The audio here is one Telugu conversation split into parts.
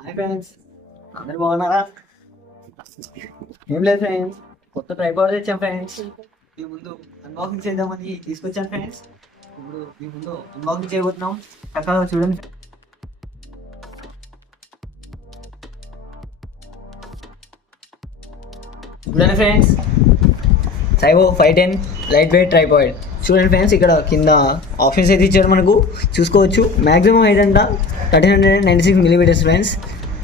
హాయ్ ఫ్రెండ్స్, అందరు బాగున్నారా? ఏం లేదు ఫ్రెండ్స్, కొత్త ట్రైపాడ్ తెచ్చాం ఫ్రెండ్స్. మీ ముందు అన్బాక్సింగ్ చేద్దామని తీసుకొచ్చాను ఫ్రెండ్స్. ఇప్పుడు మీ ముందు అన్బాక్సింగ్ చేయబోతున్నాం. చక్కగా చూడండి. చూడండి ఫ్రెండ్స్, సైవో 510 లైట్ వెయిట్ ట్రైపాడ్. చూడండి ఫ్రెండ్స్, ఇక్కడ కింద ఆప్షన్స్ అయితే ఇచ్చారు మనకు, చూసుకోవచ్చు. మ్యాక్సిమం హైట్ అంట 1396 మిలీమీటర్స్ ఫ్రెండ్స్.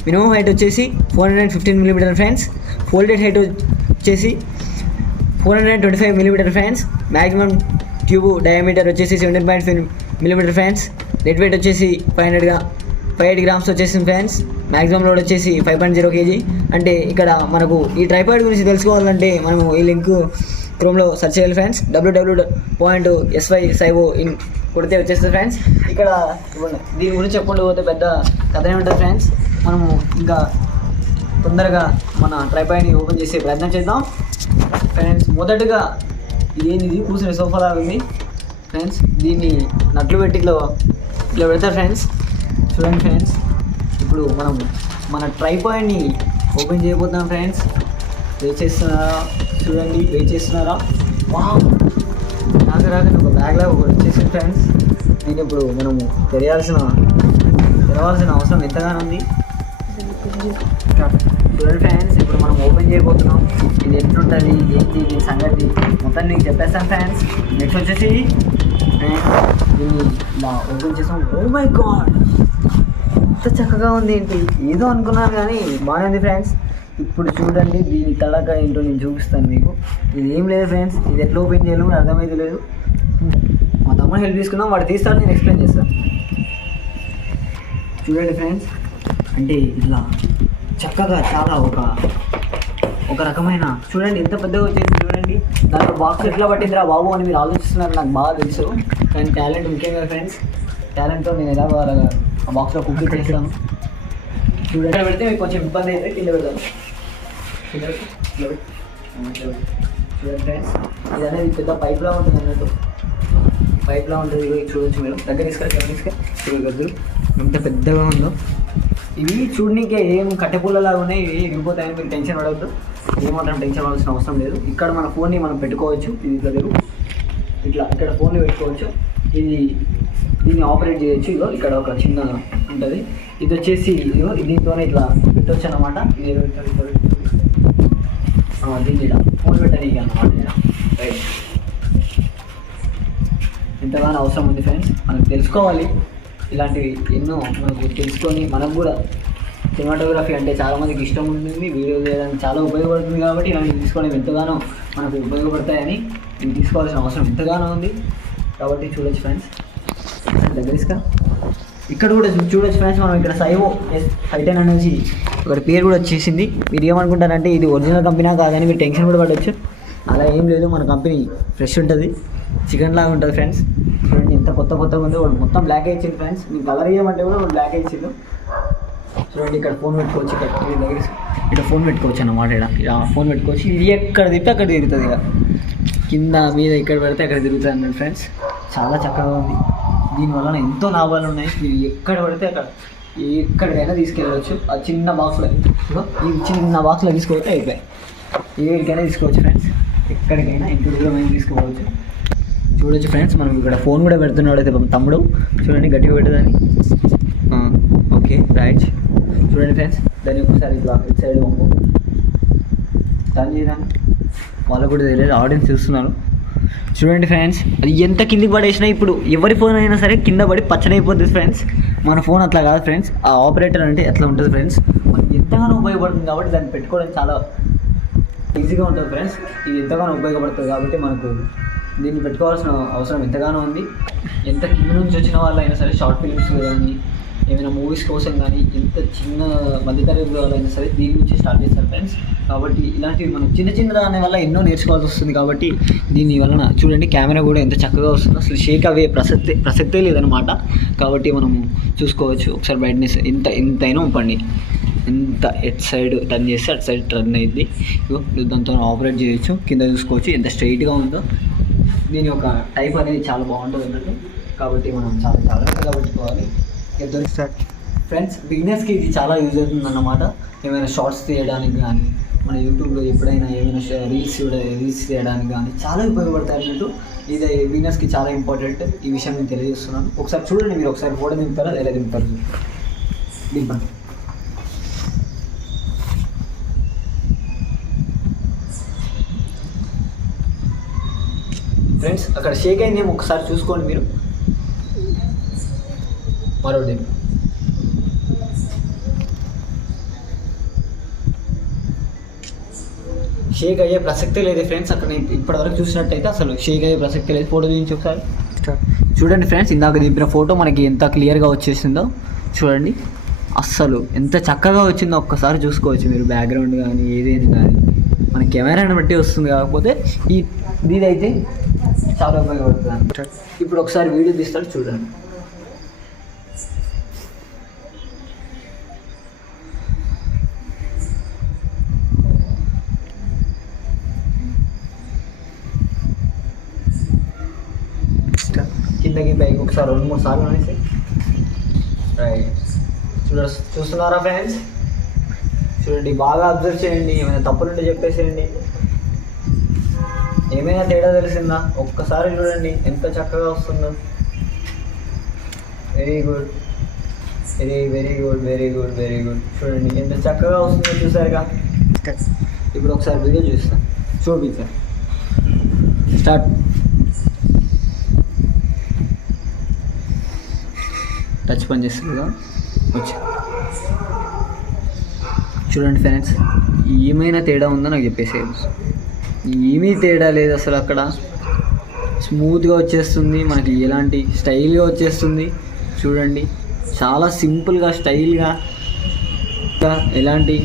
మినిమం హైట్ వచ్చేసి 415 మిలీమీటర్ ఫ్రెండ్స్. ఫోల్డెడ్ హైట్ వచ్చేసి 425 millimetre friends. Maximum tube diameter వచ్చేసి 17.5 మిలీమీటర్ ఫ్రెండ్స్. నెట్ వెయిట్ వచ్చేసి 508 గ్రామ్స్ వచ్చేసింది ఫ్రెండ్స్. మ్యాక్సిమం లోడ్ వచ్చేసి 5.0 kg. అంటే ఇక్కడ మనకు ఈ ట్రైపాడ్ గురించి తెలుసుకోవాలంటే మనము ఈ లింక్ క్రోమ్లో సెర్చ్ చేయాలి ఫ్రెండ్స్. www.sy-saivo.in కొడితే వచ్చేస్తుంది ఫ్రెండ్స్. ఇక్కడ దీని గురించి చెప్పుకుంటూ పోతే పెద్ద కథనే ఉంటుంది ఫ్రెండ్స్. మనము ఇంకా తొందరగా మన ట్రైపాడ్ని ఓపెన్ చేసే ప్రయత్నం చేద్దాం ఫ్రెండ్స్. మొదటగా ఇదేంది కూర్చునే సోఫాలా ఉంది ఫ్రెండ్స్. దీన్ని నట్లు పెట్టి ఇట్లా పెడతారు ఫ్రెండ్స్. చూడండి ఫ్రెండ్స్, ఇప్పుడు మనం మన ట్రైపాడ్ని ఓపెన్ చేయబోతున్నాం ఫ్రెండ్స్. వెయిట్ చేస్తున్నారా? చూడండి, వెయిట్ చేస్తున్నారా? వావ్, రాక ఒక బ్యాగ్లా ఒకటి వచ్చేసింది ఫ్రెండ్స్. దీన్ని ఇప్పుడు మనము తెరవాల్సిన అవసరం ఎంతగానో ఉంది. చూడండి ఫ్రెండ్స్, ఇప్పుడు మనం ఓపెన్ చేయబోతున్నాం. ఇది ఎట్లుంటుంది, ఏంటి దీని సంగతి మొత్తం నీకు చెప్పేస్తాను ఫ్రెండ్స్. నెక్స్ట్ వచ్చేసి దీన్ని ఇలా ఓపెన్ చేసాం. ఓ మై గాడ్, ఎంత చక్కగా ఉంది ఏంటి, ఏదో అనుకున్నాను కానీ బాగానే ఉంది ఫ్రెండ్స్. ఇప్పుడు చూడండి దీని తలక ఏంటో నేను చూపిస్తాను మీకు. ఇది ఏం లేదు ఫ్రెండ్స్, ఇది ఎట్లా ఓపెన్ చేయాలో కూడా అర్థమైతే లేదు. మా తమ్ముడు హెల్ప్ తీసుకుందాం, వాడు తీస్తాడు, నేను ఎక్స్ప్లెయిన్ చేస్తాను. చూడండి ఫ్రెండ్స్, అంటే ఇట్లా చక్కగా చాలా ఒక రకమైన, చూడండి ఎంత పెద్దగా వచ్చేసి. చూడండి దాంట్లో బాక్స్ ఎట్లా పట్టిందిరా బాబు అని మీరు ఆలోచిస్తున్నారు, నాకు బాగా తెలుసు. కానీ టాలెంట్ ముఖ్యంగా ఫ్రెండ్స్. టాలెంట్తో నేను ఎలా ఆ బాక్స్లో కుకింగ్ చేస్తాను. చూడండి, పెడితే మీకు కొంచెం ఇబ్బంది అయితే కింద పెడతాను. చూడండి ఫ్రెండ్స్, ఇది అనేది పెద్ద పైప్లా ఉంటుంది అన్నట్టు, పైప్లా ఉంటుంది. చూడవచ్చు మీరు, దగ్గర చూడగలరు ఎంత పెద్దగా ఉందో. ఇవి చూడనీకే ఏం కట్టెపుల్లలాగా ఉన్నాయి, ఇవి విరిగిపోతాయని మీరు టెన్షన్ పడవద్దు. ఏమాత్రం టెన్షన్ పడాల్సిన అవసరం లేదు. ఇక్కడ మన ఫోన్ని మనం పెట్టుకోవచ్చు. ఇది ఇట్లా ఇక్కడ ఫోన్ని పెట్టుకోవచ్చు. దీన్ని ఆపరేట్ చేయొచ్చు. ఇగో ఇక్కడ ఒక చిన్న ఉంటుంది, ఇది వచ్చేసి ఇగో దీంతోనే ఇట్లా పెట్టవచ్చు అన్నమాట. ఇది దీన్ని ఇలా ఫోన్ పెట్టడానికి అన్నమాట. రైట్, ఎంతగానో అవసరం ఉంది ఫ్రెండ్స్. మనకు తెలుసుకోవాలి ఇలాంటివి ఎన్నో, మనకు తెలుసుకొని మనకు కూడా సినిమాటోగ్రఫీ అంటే చాలామందికి ఇష్టం ఉంటుంది, వీడియో చేయడానికి చాలా ఉపయోగపడుతుంది. కాబట్టి ఇలాంటివి తీసుకోవడం ఎంతగానో మనకు ఉపయోగపడతాయని ఇవి తీసుకోవాల్సిన అవసరం ఎంతగానో ఉంది. కాబట్టి చూడొచ్చు ఫ్రెండ్స్, దగ్గరగా ఇక్కడ కూడా చూడొచ్చు ఫ్రెండ్స్. మనం ఇక్కడ సైవో 510 అనేసి ఒకటి పేరు కూడా వచ్చేసింది. మీరు ఏమనుకుంటారంటే ఇది ఒరిజినల్ కంపెనీ కాదని మీరు టెన్షన్ కూడా పడవచ్చు. అలా ఏం లేదు, మన కంపెనీ ఫ్రెష్ ఉంటుంది, చికెన్ లాగా ఉంటుంది ఫ్రెండ్స్. చూడండి ఎంత కొత్తగా ఉంది. వాడు మొత్తం బ్లాక్ ఇచ్చింది ఫ్రెండ్స్. మీకు కలర్ ఇవ్వమంటే కూడా వాడు బ్లాక్ ఇచ్చిండు. చూడండి, ఇక్కడ ఫోన్ పెట్టుకోవచ్చు. ఇక్కడ ఫోన్ పెట్టుకోవచ్చు అన్నమాట. ఇలా ఫోన్ పెట్టుకోవచ్చు. ఇది ఎక్కడ తిప్పితే అక్కడ తిరుగుతుంది. ఇక కింద మీద ఇక్కడ పెడితే అక్కడ తిరుగుతుంది అన్నమాట ఫ్రెండ్స్. చాలా చక్కగా ఉంది. దీనివల్ల ఎంతో లాభాలు ఉన్నాయి. మీరు ఎక్కడ పడితే అక్కడ ఎక్కడికైనా తీసుకెళ్ళవచ్చు. ఆ చిన్న బాక్స్లో, ఈ చిన్న బాక్స్లో తీసుకోవచ్చు, అయిపోయాయి. ఏడికైనా తీసుకోవచ్చు ఫ్రెండ్స్, ఎక్కడికైనా ఎంత దూరమైనా తీసుకోవచ్చు. చూడొచ్చు ఫ్రెండ్స్, మనం ఇక్కడ ఫోన్ కూడా పెడుతున్నాడు అయితే తమ్ముడు. చూడండి, గట్టిగా పెట్టదని. Okay right. చూడండి ఫ్రెండ్స్, దాన్ని ఒకసారి ఇట్లా ఇటు సైడ్ పంపు టర్న్ చేయడానికి. వాళ్ళకు కూడా తెలియదు, ఆడియన్స్ చూస్తున్నారు. చూడండి ఫ్రెండ్స్, అది ఎంత కిందికి పడేసినా ఇప్పుడు ఎవరి ఫోన్ అయినా సరే కింద పడి పచ్చడైపోతుంది ఫ్రెండ్స్. మన ఫోన్ అట్లా కాదు ఫ్రెండ్స్. ఆ ఆపరేటర్ అంటే అట్లా ఉంటుంది ఫ్రెండ్స్. మనకి ఎంతగానో ఉపయోగపడుతుంది కాబట్టి దాన్ని పెట్టుకోవడం చాలా ఈజీగా ఉంటుంది ఫ్రెండ్స్. ఇది ఎంతగానో ఉపయోగపడుతుంది కాబట్టి మనకు దీన్ని పెట్టుకోవాల్సిన అవసరం ఎంతగానో ఉంది. ఎంత కింద నుంచి వచ్చిన వాళ్ళైనా సరే, షార్ట్ ఫిల్మ్స్ కానీ ఏమైనా మూవీస్ కోసం కానీ, ఎంత చిన్న మధ్యతరగతి వాళ్ళైనా సరే దీని నుంచి స్టార్ట్ చేస్తారు ఫ్రెండ్స్. కాబట్టి ఇలాంటివి మనం చిన్న దాని వల్ల ఎన్నో నేర్చుకోవాల్సి వస్తుంది. కాబట్టి దీని వలన చూడండి, కెమెరా కూడా ఎంత చక్కగా వస్తుందో, అసలు షేక్ అవే ప్రసక్తే లేదనమాట. కాబట్టి మనము చూసుకోవచ్చు. ఒకసారి బ్రైట్నెస్ ఎంతైనా పండి, ఎంత ఎట్ సైడ్ టర్న్ చేస్తే అటు సైడ్ టర్న్ అయ్యింది. దాంతో ఆపరేట్ చేయొచ్చు. కింద చూసుకోవచ్చు ఎంత స్ట్రైట్గా ఉందో. దీని యొక్క టైప్ అనేది చాలా బాగుంటుంది అన్నట్టు. కాబట్టి మనం చాలా జాగ్రత్తగా పెట్టుకోవాలి. స్టార్ట్ ఫ్రెండ్స్ బిగినర్స్కి ఇది చాలా యూజ్ అవుతుంది అన్నమాట. ఏమైనా షార్ట్స్ తీయడానికి కానీ, మన యూట్యూబ్లో ఎప్పుడైనా ఏమైనా రీల్స్ తీయడానికి కానీ చాలా ఉపయోగపడతాయి అన్నట్టు. ఇది బిగినర్స్కి చాలా ఇంపార్టెంట్. ఈ విషయం నేను తెలియజేస్తున్నాను. ఒకసారి చూడండి, మీరు ఒకసారి ఫోటో దింపుతారా ఎలా దింపుతారు దింపండి. ఫ్రెండ్స్ అక్కడ షేక్ అయిందేమో ఒకసారి చూసుకోండి మీరు. మరోటి షేక్ అయ్యే ప్రసక్తే లేదు ఫ్రెండ్స్. అక్కడ ఇప్పటివరకు చూసినట్టయితే అసలు షేక్ అయ్యే ప్రసక్తే లేదు. ఫోటో తీయించి ఒకసారి చూడండి ఫ్రెండ్స్. ఇందాక దింపిన ఫోటో మనకి ఎంత క్లియర్గా వచ్చేసిందో చూడండి. అస్సలు ఎంత చక్కగా వచ్చిందో ఒక్కసారి చూసుకోవచ్చు మీరు. బ్యాక్గ్రౌండ్ కానీ ఏదైనా కానీ మన కెమెరాని బట్టి వస్తుంది. కాకపోతే ఇదైతే చాలా ఉపయోగపడుతుంది. ఇప్పుడు ఒకసారి వీడియో తీస్తాడు చూడండి. కిందకి పైకి ఒకసారి 2-3 సార్లు అనేసి రైట్. చూస్తున్నారా ఫ్రెండ్స్? చూడండి, బాగా అబ్జర్వ్ చేయండి. ఏమైనా తప్పులుంటే చెప్పేసేయండి. ఏమైనా తేడా తెలిసిందా ఒక్కసారి చూడండి ఎంత చక్కగా వస్తుందో. Very good, very good, very good, very good. చూడండి ఎంత చక్కగా వస్తుందో చూసారుగా. ఇప్పుడు ఒకసారి వీడియో చూపించాను. స్టార్ట్. టచ్ పని చేస్తుందిగా వచ్చి చూడండి ఫ్రెండ్స్. ఏమైనా తేడా ఉందో నాకు చెప్పేసేది. ఏమీ తేడా లేదు అసలు. అక్కడ స్మూత్గా వచ్చేస్తుంది మనకి, ఎలాంటి స్టైల్గా వచ్చేస్తుంది చూడండి. చాలా సింపుల్గా స్టైల్గా, ఎలాంటి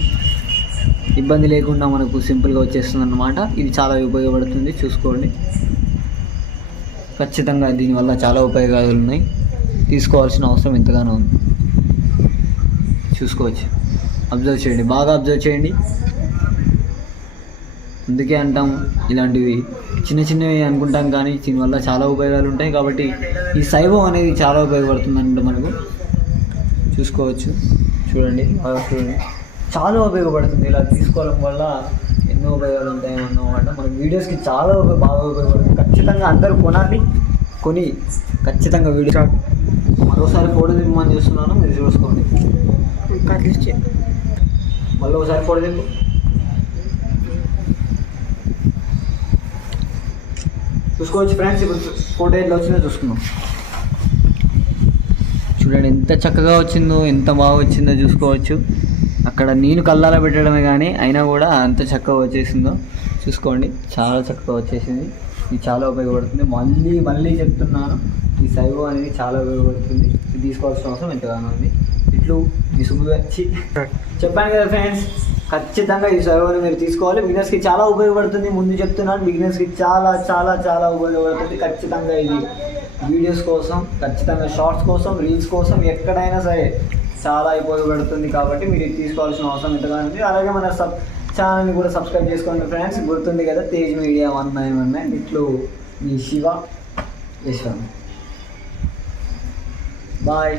ఇబ్బంది లేకుండా మనకు సింపుల్గా వచ్చేస్తుంది అన్నమాట. ఇది చాలా ఉపయోగపడుతుంది, చూసుకోండి. ఖచ్చితంగా దీనివల్ల చాలా ఉపయోగాలు ఉన్నాయి. తీసుకోవాల్సిన అవసరం ఎంతగానో ఉంది. చూసుకోవచ్చు, అబ్జర్వ్ చేయండి, బాగా అబ్జర్వ్ చేయండి. అందుకే అంటాం ఇలాంటివి చిన్న చిన్నవి అనుకుంటాం కానీ దీనివల్ల చాలా ఉపయోగాలు ఉంటాయి. కాబట్టి ఈ సైవో అనేది చాలా ఉపయోగపడుతుంది అంటే మనకు చూసుకోవచ్చు. చూడండి, బాగా చూడండి, చాలా ఉపయోగపడుతుంది. ఇలా తీసుకోవడం వల్ల ఎన్నో ఉపయోగాలు ఉంటాయి అన్నమాట. మన వీడియోస్కి చాలా బాగా ఉపయోగపడుతుంది. ఖచ్చితంగా అందరూ కొని ఖచ్చితంగా వీడియో. మరోసారి ఫోటో దింపమని చూస్తున్నాను, మీరు చూసుకోండి. మళ్ళీ ఒకసారి ఫోటో దింపు. చూసుకోవచ్చు ఫ్రెండ్స్. ఇప్పుడు ఫోటో ఎట్లా వచ్చిందో చూసుకుందాం. చూడండి ఎంత చక్కగా వచ్చిందో, ఎంత బాగా వచ్చిందో చూసుకోవచ్చు. అక్కడ నేను కళ్ళాల పెట్టడమే కానీ అయినా కూడా అంత చక్కగా వచ్చేసిందో చూసుకోండి. చాలా చక్కగా వచ్చేసింది. ఇది చాలా ఉపయోగపడుతుంది. మళ్ళీ చెప్తున్నాను, ఈ సైవో అనేది చాలా ఉపయోగపడుతుంది. ఇది తీసుకోవాల్సిన అవసరం ఎంతగానో ఉంది. ఇట్లు ఈ వచ్చి చెప్పాను కదా ఫ్రెండ్స్, ఖచ్చితంగా ఈ సైవోని మీరు తీసుకోవాలి. బిగినర్స్కి చాలా ఉపయోగపడుతుంది. ముందు చెప్తున్నాను, బిగినర్స్కి చాలా చాలా చాలా ఉపయోగపడుతుంది. ఖచ్చితంగా ఇది వీడియోస్ కోసం, ఖచ్చితంగా షార్ట్స్ కోసం, రీల్స్ కోసం, ఎక్కడైనా సరే చాలా ఉపయోగపడుతుంది. కాబట్టి మీరు ఇది తీసుకోవాల్సిన అవసరం ఎంతగానో ఉంది. అలాగే మన ఛానల్ని కూడా సబ్స్క్రైబ్ చేసుకోండి ఫ్రెండ్స్. గుర్తుంది కదా, తేజ్ మీడియా 1919. ఇట్లు మీ శివ యశ్వంత్. బాయ్.